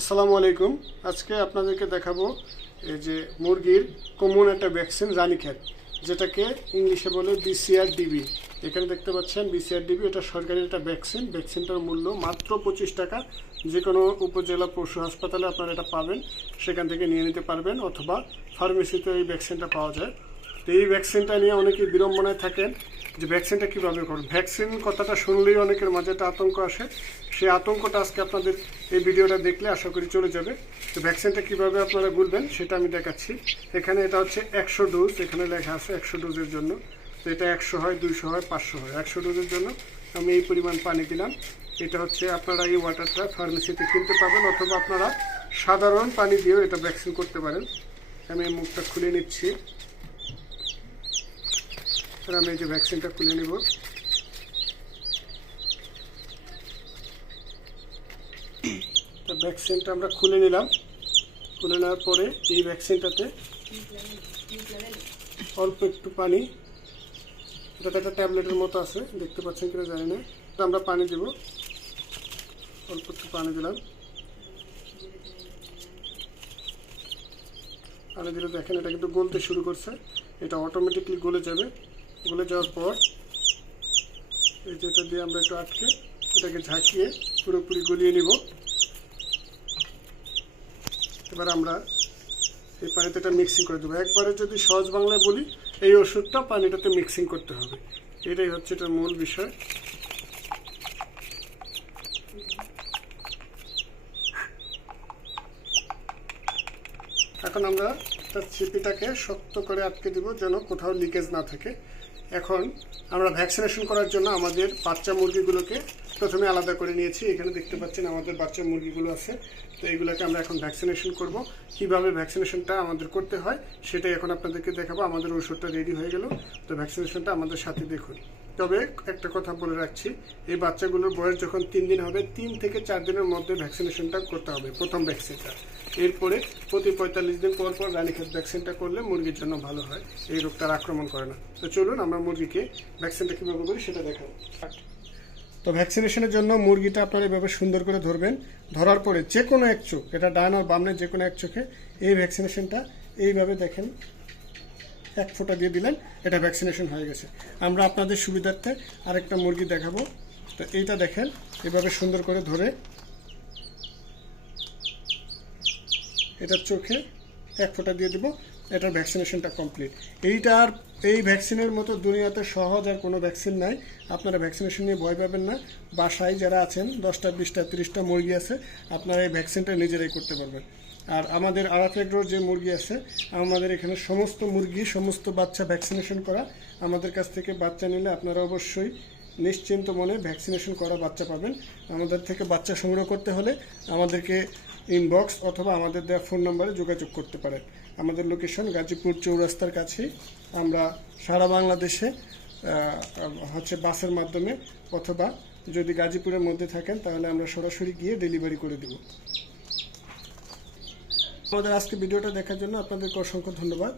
আসসালামু আলাইকুম। আজকে আপনাদেরকে দেখাবো এই যে মুরগির কমন একটা ভ্যাকসিন রানীক্ষেত যেটাকে ইংলিশে বলে বিসিআর ডিবি এখানে দেখতে পাচ্ছেন বিসিআর ডিবি এটা সরকারি একটা ভ্যাকসিন ভ্যাকসিনটার মূল্য মাত্র পঁচিশ টাকা। যে কোনো উপজেলা পশু হাসপাতালে আপনারা এটা পাবেন, সেখান থেকে নিয়ে নিতে পারবেন, অথবা ফার্মেসিতে এই ভ্যাকসিনটা পাওয়া যায়। তো এই ভ্যাকসিনটা নিয়ে অনেকে বিড়ম্বনায় থাকেন যে ভ্যাকসিনটা কীভাবে করবেন ভ্যাকসিন কথাটা শুনলেই অনেকের মাঝে একটা আতঙ্ক আসে। সেই আতঙ্কটা আজকে আপনাদের এই ভিডিওটা দেখলে আশা করি চলে যাবে তো ভ্যাকসিনটা কীভাবে আপনারা গুলবেন সেটা আমি দেখাচ্ছি। এখানে এটা হচ্ছে একশো ডোজ এখানে লেখা আছে একশো ডোজের জন্য। তো এটা একশো হয়, দুইশো হয়, পাঁচশো হয়। একশো ডোজের জন্য আমি এই পরিমাণ পানি দিলাম। এটা হচ্ছে আপনারা এই ওয়াটারটা ফার্মেসিতে কিনতে পাবেন অথবা আপনারা সাধারণ পানি দিয়েও এটা ভ্যাকসিন করতে পারেন। আমি মুখটা খুলে নিচ্ছি। আর আমি এই যে ভ্যাকসিনটা খুলে নিব। তো ভ্যাকসিনটা আমরা খুলে নিলাম। খুলে নেওয়ার পরে এই ভ্যাকসিনটাতে অল্প একটু পানি। এটা একটা ট্যাবলেটের মতো আছে, দেখতে পাচ্ছেন কিনা জানি না। আমরা পানি দেব। অল্প একটু পানি দিলাম। পানি দিলে দেখেন এটা কিন্তু গলতে শুরু করছে। এটা অটোমেটিকলি গলে যাবে। গলে যাওয়ার পর এই যেটা দিয়ে আমরা একটু আটকে এটাকে ঝাঁকিয়ে পুরোপুরি গলিয়ে নিব। এবার আমরা এই পানিতে এটা মিক্সিং করে দেবো। একবারে যদি সহজ বাংলায় বলি, এই ওষুধটা পানিটাতে মিক্সিং করতে হবে। এটাই হচ্ছে এটার মূল বিষয়। এখন আমরা তার ছিপিটাকে শক্ত করে আটকে দিব যেন কোথাও লিকেজ না থাকে। এখন আমরা ভ্যাকসিনেশন করার জন্য আমাদের বাচ্চা মুরগিগুলোকে প্রথমে আলাদা করে নিয়েছি। এখানে দেখতে পাচ্ছেন আমাদের বাচ্চা মুরগিগুলো আছে। তো এইগুলোকে আমরা এখন ভ্যাকসিনেশন করব। কীভাবে ভ্যাকসিনেশনটা আমাদের করতে হয়, সেটাই এখন আপনাদেরকে দেখাবো। আমাদের ওষুধটা রেডি হয়ে গেল। তো ভ্যাকসিনেশনটা আমাদের সাথে দেখুন। তবে একটা কথা বলে রাখছি, এই বাচ্চাগুলোর বয়স যখন তিন দিন হবে, তিন থেকে চার দিনের মধ্যে ভ্যাকসিনেশনটা করতে হবে, প্রথম ভ্যাকসিনটা এরপরে প্রতি পঁয়তাল্লিশ দিন পর পর রানীক্ষেত ভ্যাকসিনটা করলে মুরগির জন্য ভালো হয়, এই রোগটার আক্রমণ করে না। তো চলুন আমরা মুরগিকে ভ্যাকসিনটা কীভাবে করি সেটা দেখাবো তো ভ্যাকসিনেশনের জন্য মুরগিটা আপনারা এভাবে সুন্দর করে ধরবেন, ধরার পরে যে কোনো এক চোখ, এটা ডান আর বামনের যে কোনো এক চোখে এই ভ্যাকসিনেশনটা এইভাবে দেখেন এক ফোঁটা দিয়ে দিলেন, এটা ভ্যাকসিনেশন হয়ে গেছে। আমরা আপনাদের সুবিধার্থে আরেকটা মুরগি দেখাবো। তো এইটা দেখেন, এভাবে সুন্দর করে ধরে। এটার চোখে এক ফোঁটা দিয়ে দেবো, এটার ভ্যাকসিনেশনটা কমপ্লিট এইটার এই ভ্যাকসিনের মতো দুনিয়াতে সহজ আর কোনো ভ্যাকসিন নাই। আপনারা ভ্যাকসিনেশন নিয়ে ভয় পাবেন না। বাসায় যারা আছেন, দশটা, বিশটা, তিরিশটা মুরগি আছে, আপনারা এই ভ্যাকসিনটা নিজেরাই করতে পারবেন। আর আমাদের আরাফেগ্রোর যে মুরগি আছে, আমাদের এখানে সমস্ত মুরগি, সমস্ত বাচ্চা ভ্যাকসিনেশন করা। আমাদের কাছ থেকে বাচ্চা নিলে আপনারা অবশ্যই নিশ্চিন্ত মনে ভ্যাকসিনেশন করা বাচ্চা পাবেন। আমাদের থেকে বাচ্চা সংগ্রহ করতে হলে আমাদেরকে ইনবক্স অথবা আমাদের দেওয়া ফোন নাম্বারে যোগাযোগ করতে পারেন। আমাদের লোকেশন গাজীপুর চৌরাস্তার কাছে আমরা সারা বাংলাদেশে হচ্ছে বাসের মাধ্যমে অথবা যদি গাজীপুরের মধ্যে থাকেন, তাহলে আমরা সরাসরি গিয়ে ডেলিভারি করে দেব। আমাদের আজকে ভিডিওটা দেখার জন্য আপনাদেরকে অসংখ্য ধন্যবাদ।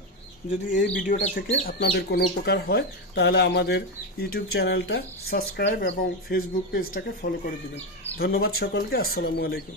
যদি এই ভিডিওটা থেকে আপনাদের কোনো উপকার হয়, তাহলে আমাদের ইউটিউব চ্যানেলটা সাবস্ক্রাইব এবং ফেসবুক পেজটাকে ফলো করে দেবেন। ধন্যবাদ সকলকে, আসসালামু আলাইকুম।